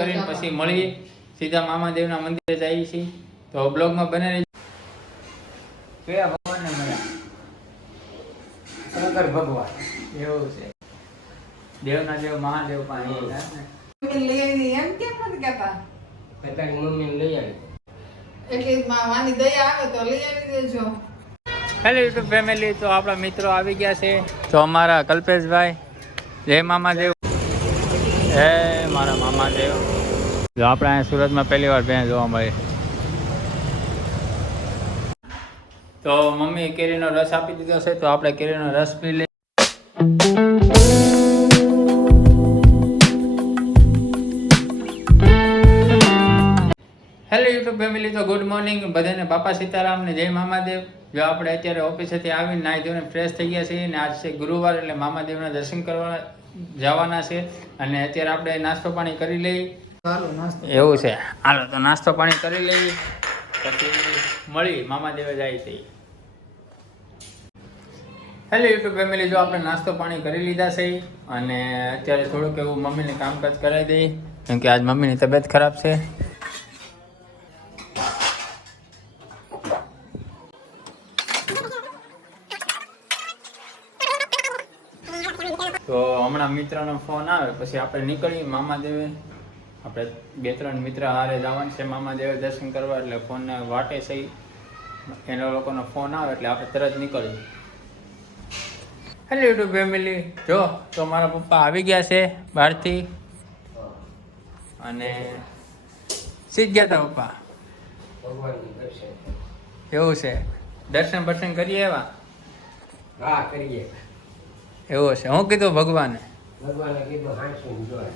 કરીને પછી મળીએ, સીધા મામાદેવના મંદિરે જઈએ છીએ. તો બ્લોગમાં બને રહેજો. કયા ભગવાનને મળ્યા? શંકર ભગવાન. એવું છે, દેવના દેવ મહાદેવ પાસે લઈ આવી એમ કેમ નથી કહેતા? એટલે મમ્મીને લઈ આવી. એટલે માની દયા આવે તો લઈ આવી દેજો. હેલો યુટ્યુબ ફેમિલી, તો આપણા મિત્રો આવી ગયા છે. તો અમારા કલ્પેશભાઈ, જય મામાદેવ. હે મારા મામાદેવ. જો આપણે અહીંયા સુરતમાં પહેલી વાર ભેં જોવા મળી. તો મમ્મી કેરીનો રસ આપી દીધો છે, તો આપણે કેરીનો રસ પી લઈએ. હેલો યુટ્યુબ ફેમિલી, તો ગુડ મોર્નિંગ બધાને. બાપા સીતારામ ને જય મામાદેવ. જો આપણે અત્યારે ઓફિસેથી આવીને નાહી ધોઈને ફ્રેશ થઈ ગયા છીએ, ને આજ છે ગુરુવાર, એટલે મામાદેવના દર્શન કરવા જવાના છે. અને અત્યારે આપણે નાસ્તો પાણી કરી લઈએ. એવું છે, હાલો તો નાસ્તો પાણી કરી લઈએ, પછી મળી મામાદેવે જાય છે. હેલો યુટ્યુબ ફેમિલી, જો આપણે નાસ્તો પાણી કરી લીધા છે, અને અત્યારે થોડુંક એવું મમ્મીને કામકાજ કરાવી દઈએ, કેમ કે આજ મમ્મીની તબિયત ખરાબ છે. તો હમણાં મિત્રનો ફોન આવે પછી આપણે નીકળીએ મામાદેવે. આપણે 2-3 મિત્ર હારે જવાનું છે મામાદેવે દર્શન કરવા, એટલે ફોનને વાટે છે. એનો લોકોનો ફોન આવે એટલે આપણે તરત નીકળીએ. હેલો યુટ્યુબ ફેમિલી, જો તો મારા પપ્પા આવી ગયા છે બહારથી, અને સીધ ગયા હતા પપ્પા. ભગવાનનું દર્શન. એવું છે, દર્શન કરીએ એવા? હા, કરીએ. એવું છે, હું કીધું ભગવાને? ભગવાને કીધું 500 જોડે.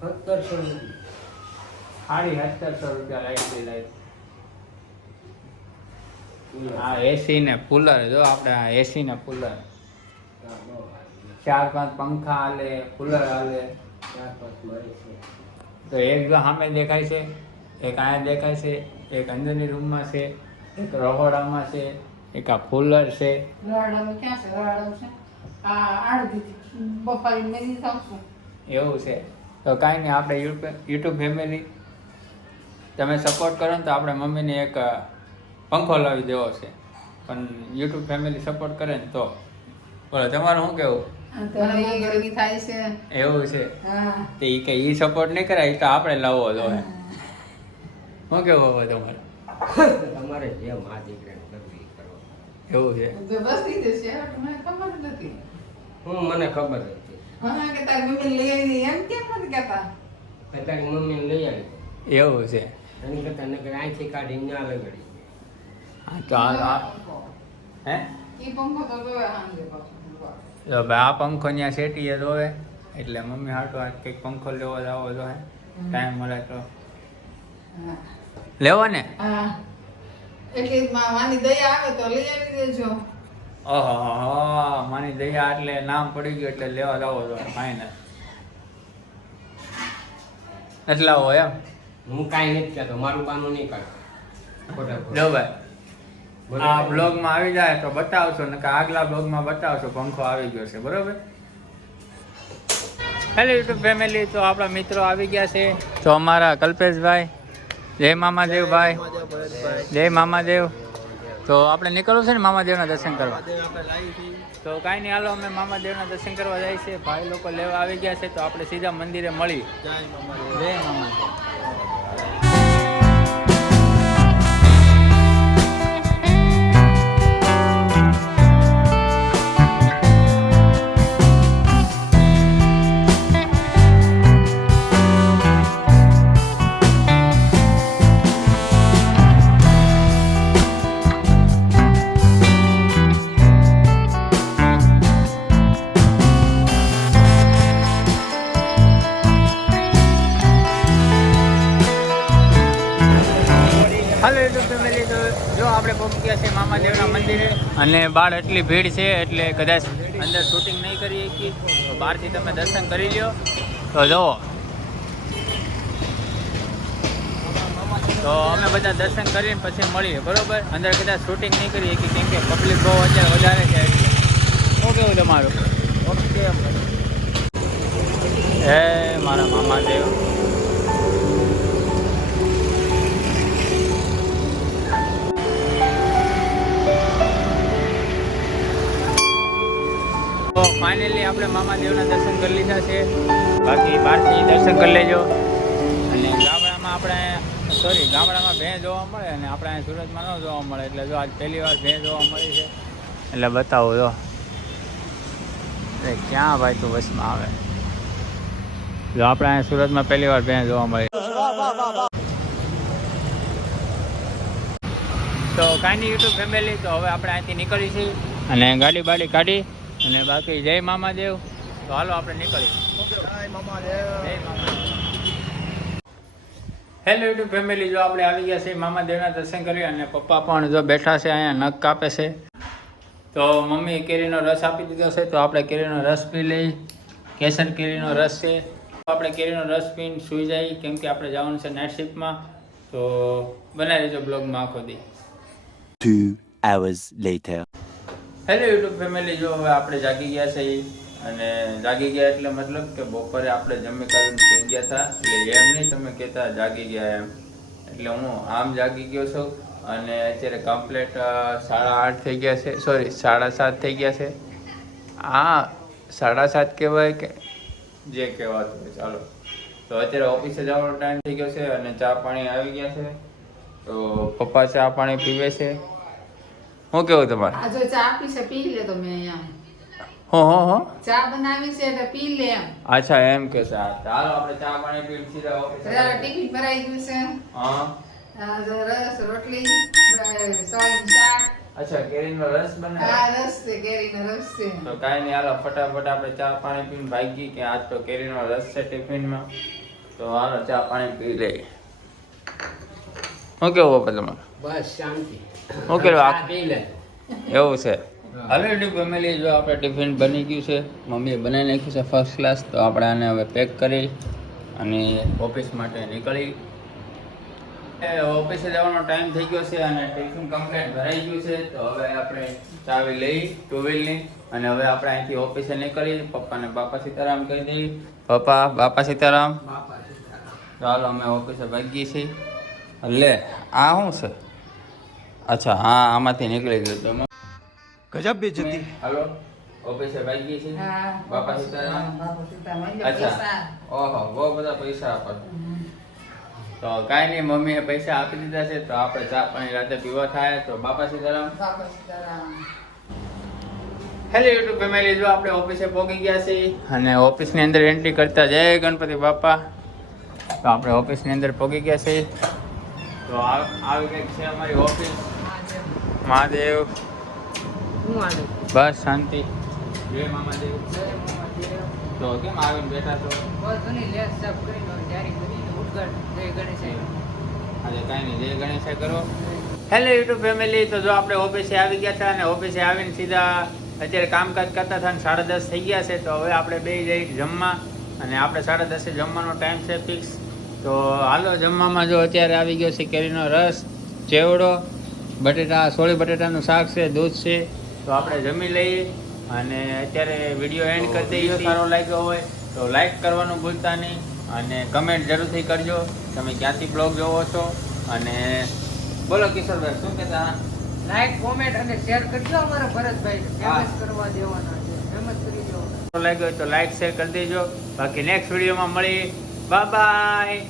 1700 1750 રૂપિયા લાગી જાય. હા, એસી ને કુલર, જો આપણે આ એસી ને કુલર, 4-5 પંખા હાલે, કુલર હાલે. 4-5 મળે છે. તો એક જો સામે દેખાય છે, એક અહીંયા દેખાય છે, એક અંદરની રૂમમાં છે, એક રહોડામાં છે, એક આ કુલર છે. રાડામાં ક્યાં છે? રાડામાં છે આ આડધી બફારી મેરી થાવશું. એવું છે, તો કાંઈ નહીં, આપણે યુટ્યુબ ફેમિલી તમે સપોર્ટ કરો ને તો આપણે મમ્મીને એક પંખો લાવી દેવો છે, પણ યુટ્યુબ ફેમિલી સપોર્ટ કરે ને તો. બોલો તમારું શું કેવું? ગરમી થાય છે. એવું છે, હા, તો એ કે એ સપોર્ટ નહીં કરે, એ તો આપણે લાવવો જોઈએ. શું કેવું હવે તમારે? તમારે જે મા દીકરાને કરવું એ કરો. એવું છે, વ્યવસ્થિત છે. મને ખબર જ નથી. મને ખબર હતી. હા, કે તારી મમ્મી લઈ આવી એમ કેમ નથી કહેતા? એટલે મમ્મીને લઈ આવી. એવું છે. એની કરતા નકર અહીંથી કાઢીને ના લગાડી. હા, તો આ હે ઈ પંખો તો જોવે સાંજે પાછો. તો ભાઈ આ પંખો ત્યાં શેટીએ જોવે, એટલે મમ્મી હાટો આ કંઈક પંખો લેવો જાવો જોઈએ, ટાઈમ મળે તો હા, લેવો ને. હા, એટલે માની દયા આવે તો લઈ આવી દેજો. ઓહો, માની દયા એટલે નામ પડી ગયું એટલે લેવા જાવો જોઈએ ફાઇનલ. એટલા હોય એમ. હું કાંઈ નથી કહેતો, મારું બાનું નહીં કાઢ. જો ભાઈ આ બ્લોગમાં આવી જાય તો બતાવશો, ને આગલા બ્લોગમાં બતાવશો પંખો આવી ગયો છે, બરોબર? હેલો યુટ્યુબ ફેમિલી, તો આપણા મિત્રો આવી ગયા છે. તો અમારા કલ્પેશભાઈ, જય મામાદેવભાઈ, જય મામાદેવ. તો આપણે નીકળવું છે ને મામાદેવના દર્શન કરવા. તો કાંઈ નહીં, હાલો અમે મામાદેવના દર્શન કરવા જાય છે. ભાઈ લોકો લેવા આવી ગયા છે, તો આપણે સીધા મંદિરે મળીએ. જય મામાદેવ. હાલો યુટ્યુબ ફેમિલી, તો જો આપણે પહોંચી ગયા છે મામાદેવના મંદિરે, અને બહાર એટલી ભીડ છે એટલે કદાચ અંદર શૂટિંગ નહીં કરી શકીએ, તો બહારથી તમે દર્શન કરી લ્યો. તો જુઓ, તો અમે બધા દર્શન કરીને પછી મળીએ, બરોબર? અંદર કદાચ શૂટિંગ નહીં કરી શકીએ, કેમ કે પબ્લિક બહુ અત્યારે વધારે છે. શું કેવું તમારું? ઓકે, હે મારા મામાદેવ. આપણે મામાદેવના દર્શન કરી લીધા છે. બાકી બહારથી દર્શન કરી લેજો. અને ગામડામાં ભેં જોવા મળે અને આપણે અહીં સુરતમાં ન જોવા મળે, એટલે જો આજ પહેલી વાર ભેં જોવા મળી છે. એટલે બતાવો જો ક્યાં ભાઈ તું બસમાં આવે. જો આપણે અહીં સુરતમાં પહેલી વાર ભેં જોવા મળી. તો કાંઈ નહીં યુટ્યુબ ફેમિલી, તો હવે આપણે અહીંથી નીકળી છીએ અને ગાડી બાડી કાઢી અને બાકી જય મામાદેવ. તો હાલો આપણે નીકળી. હેલો યુટ્યુબ ફેમિલી, જો આપણે આવી ગયા છીએ મામાદેવના દર્શન કરી અને પપ્પા પણ જો બેઠા છે અહીંયા નખ કાપે છે. તો મમ્મી કેરીનો રસ આપી દીધો છે, તો આપણે કેરીનો રસ પી લઈ. કેસર કેરીનો રસ છે. આપણે કેરીનો રસ પીને સૂઈ જઈએ, કેમ કે આપણે જવાનું છે નાઇટ શિફ્ટમાં. તો બનાવી દેજો બ્લોગમાં આખો દી. 2 hours later. Hello YouTube family, જો હવે આપણે જાગી ગયા છે અને જાગી ગયા એટલે મતલબ કે બપોરે આપણે જમી કરીને સુઈ ગયા હતા. એટલે એમ નહીં તમે કહેતા જાગી ગયા એમ, એટલે હું આમ જાગી ગયો છું. અને અત્યારે કમ્પ્લીટ 8:30 થઈ ગયા છે, સોરી 7:30 થઈ ગયા છે. હા 7:30 કહેવાય કે જે કહેવાતું હોય, ચાલો. તો અત્યારે ઓફિસે જવાનો ટાઈમ થઈ ગયો છે અને ચા પાણી આવી ગયા છે. તો પપ્પા ચા પાણી પીવે છે. શું કેવું તમારે? આ જો ચા પી છે, પી લે તમે અહીંયા. હો ચા બનાવી છે એટલે પી લે એમ. અચ્છા એમ કે ચાલો આપણે ચા પાણી પીને સીધા ઓફિસે. ટિકિટ ભરાઈ ગયું છે. હા જો રસ રોટલી સોયાબીન શાક. અચ્છા કેરીનો રસ બનાવ્યો. આ રસ છે, કેરીનો રસ છે. તો કાંઈ નહીં, હાલો ફટાફટ આપણે ચા પાણી પીને ભાગી કે આજ તો કેરીનો રસ છે ટિફિનમાં. તો હાલો ચા પાણી પી લઈએ. શું કેવું પપ્પા તમારે? બસ શાંતિ. શું કેવું ચા પી લે. એવું છે? હવે યુટ્યુબ ફેમિલી, જો આપણે ટિફિન બની ગયું છે, મમ્મીએ બનાવી નાખ્યું છે ફર્સ્ટ ક્લાસ. તો આપણે આને હવે પેક કરી અને ઓફિસ માટે નીકળી. ઓફિસે જવાનો ટાઈમ થઈ ગયો છે અને ટિફિન કમ્પ્લીટ ભરાઈ ગયું છે. તો હવે આપણે ચાવી લઈ ટુ વ્હીલની અને હવે આપણે અહીંથી ઓફિસે નીકળી. પપ્પાને બાપા સીતારામ કહી દઈએ. પપ્પા બાપા સીતારામ. ચાલો અમે ઓફિસે ભાગીએ છીએ. લે આ શું છે? અચ્છા હા, આમાંથી નીકળી ગયું તો ગજબ બેજતી. હાલો ઓફિસે ભાગીએ છીએ. હા, બાપા સીતારામ. બાપા સીતારામ. અચ્છા પૈસા. ઓહો બહુ બધા પૈસા આપે. તો કાંઈ નહીં, મમ્મીએ પૈસા આપી દીધા છે. તો આપણે ચા પાણી રાતે પીવા થાય. તો બાપા સીતારામ. બાપા સીતારામ. હેલો યુટ્યુબ ફેમિલી, જો આપણે ઓફિસે પહોંચી ગયા છીએ અને ઓફિસની અંદર એન્ટ્રી કરતા જય ગણપતિ બાપા. તો આપણે ઓફિસની અંદર પહોંચી ગયા છીએ. તો આવી કંઈક છે અમારી ઓફિસ. મહાદેવ. હું આને બસ શાંતિ. જય મામાદેવ. જય મહાદેવ. તો કેમ આવીને બેઠા છો? બધાની લેસ સાફ કરીને તૈયારી કરીને ઉદ્ઘાટન જય ગણેશ. આજે કાંઈ નહીં, જય ગણેશ કરો. હેલો યુટ્યુબ ફેમિલી, તો જો આપણે ઓફિસે આવી ગયા હતા અને ઓફિસે આવીને સીધા અત્યારે કામકાજ કરતા હતા અને 10:30 થઈ ગયા છે. તો હવે આપણે બે જઈ જમવા અને આપણે 10:30 જમવાનો ટાઈમ છે ફિક્સ. તો હાલો જમવામાં જો અત્યારે આવી ગયો છે કેરીનો રસ, ચેવડો, બટેટા, સોળી બટેટાનું શાક છે, દૂધ છે. તો આપણે જમી લઈએ અને અત્યારે વિડીયો એન્ડ કરી દઈએ. સારો લાગ્યો હોય તો લાઈક કરવાનું ભૂલતા નહીં અને કમેન્ટ જરૂરથી કરજો તમે ક્યાંથી બ્લોગ જોવો છો. અને બોલો કિશોરભાઈ શું કહેતા? લાઈક કોમેન્ટ અને શેર કરજો અમારા ભરતભાઈ હા. ફેમસ કરવા દેવાના છે, ફેમસ કરી દેવાના. સારો લાગ્યો હોય તો લાઈક શેર કરી દેજો. બાકી નેક્સ્ટ વિડીયોમાં મળીએ. Bye bye.